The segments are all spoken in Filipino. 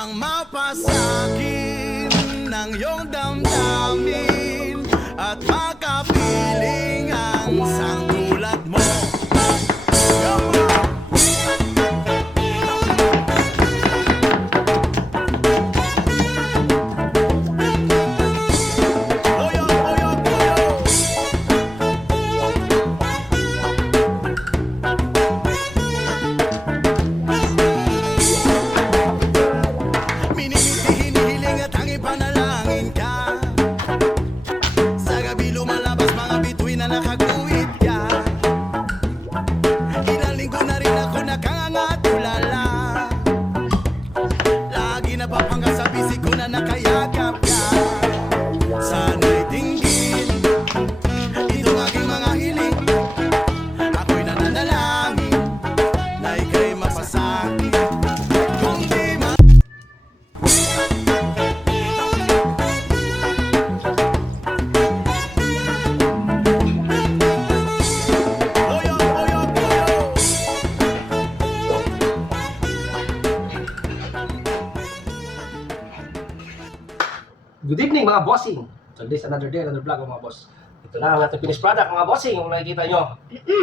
nang mapasakin ng iyong damdamin at makapiling ang sanggulat mo. Good evening mga bossing! So this another day, another vlog mga boss. Ito na ang ating finished product mga bossing, yung nakikita nyo.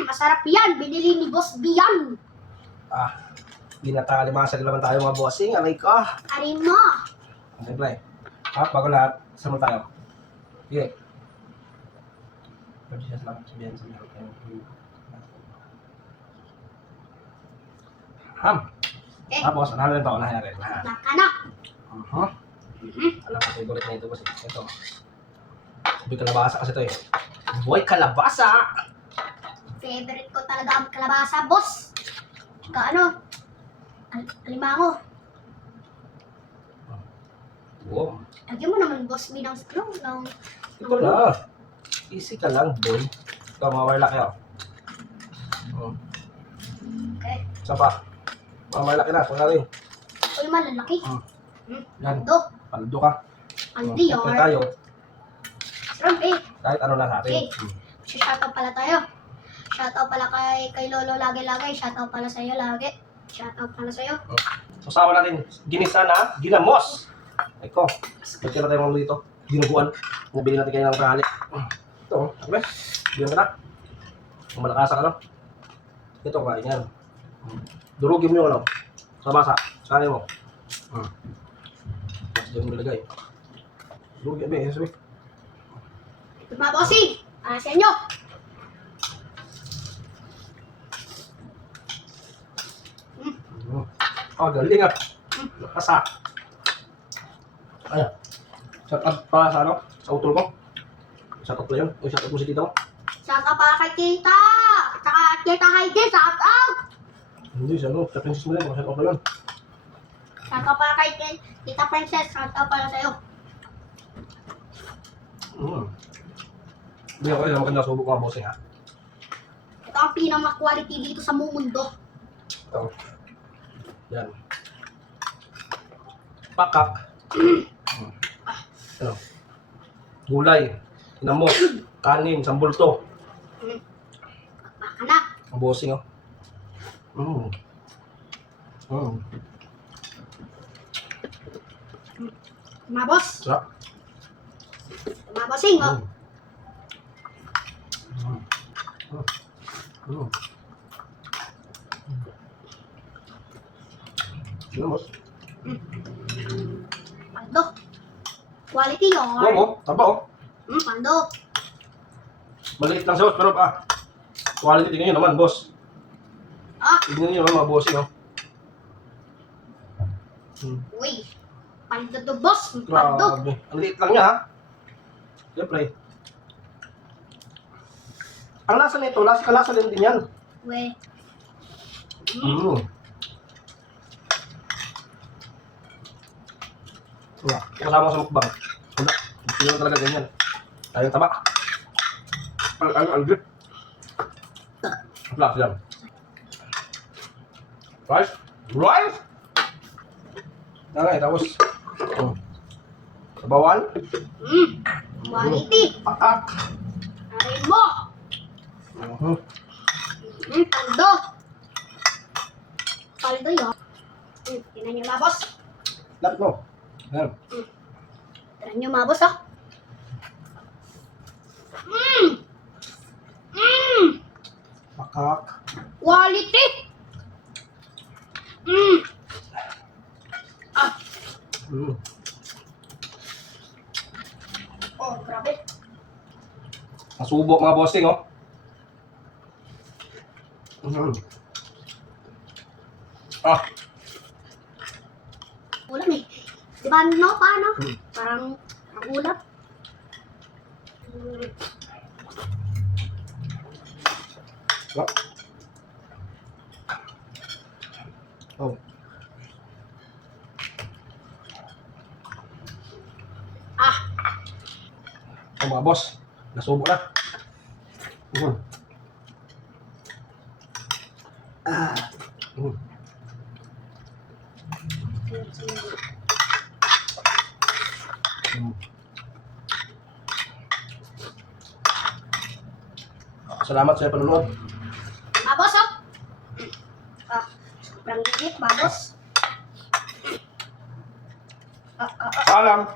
Masarap yan! Binili ni Boss Bian! Ginatalimasag naman tayo mga bossing. Aray ko! Arin mo! Siyempre, bago lahat, sama tayo. Okay. Pwede siya lang sabihan sa mga tayo. Tapos, ano rin ito? Ano rin? Nakanak! Alam ko, favorite na ito boss. Ito. Boy kalabasa kasi ito eh. Boy kalabasa! Favorite ko talaga ang kalabasa, boss! Tsaka ano? Alimango. Wow. Lagyan mo naman, Boss B, ng Ito na. Easy ka lang, boy. Ito, mga warlock kayo. Okay. Isa pa. Mga warlock na. Kung natin. Uy, malalaki. Yan. Ando. Paldo ka. Andi, Ito or. tayo. Sarap eh. Kahit ano na sa atin. Okay. Shoutout pala tayo. Shoutout pala kay Lolo lagi-lagi. Shoutout pala sa'yo lagi. Shoutout pala sa'yo. Sasawa natin. Ginisa na. Ginamos. Eko. Pagkira tayo mga dito. Ginuguan. Mabili natin kayo ng kahali. Ito. Okay. Bilang ka na. Kung malakasan ka no. Ito kain yan. Durugin mo yung ano. Sa basa. Sakayin mo. Mas dyan mo nilagay. Durugin. Sabi. Ito mga bossing. Para sa inyo. Galing ah. Lakas ah. Ayan. Shout out pa sa ano? Sa utol ko. Shout out po yun. O shout out po si Tito. Shoutout pala kay Tita. Tsaka Tita Heidi. Shoutout. Hindi siya no. Sa Princess mo rin. Shout out po yun. Shoutout pala kay Tita Princess. Shoutout pala sa'yo. Hindi ako yun. Maganda subok mga bossing ha. Ito ang pinaka-quality dito sa mundo. Ito. Yan. Pakak. Ano? Gulay. Inamos. Kanin. Sambulto. Baka na. Ang bossing oh. Mga boss. Sarap. Mga bossing oh. Inamos. Pando. Quality yun. Oo. Taba oh. Pando. Maliit lang sauce pero quality tingnan nyo naman boss. Tingnan nyo naman mga bossing oh. Uy. Pando to boss. Pando. Grabe. Ang liit lang niya ha. Siyempre. Ang lasa nito, kalasa din yan. Uy. Wala. Kasama ko sa mukbang. Wala. Hindi naman talaga ganyan. Tayong taba. Ang-ang-ang-grip. Wala siya. Rice? Rice? Okay, tapos. Sabawan. Quality. Pakak. Arin mo. Pando. Pando yun. Tingnan nyo na boss. Lapit mo. Ayan. Tara nyo mga boss, oh. Pakak. Quality! Mm. Oh, grabe. Masubo mga bossing, oh. Ah, Ulam eh. Di ba no? Paano? Parang ang ulam. ah. Oh. Oh, mga boss. Nasubo na. Mm. Mm. Salamat sa panonood. Mga boss, oh. Sobrang gigit, mga boss. Paalam.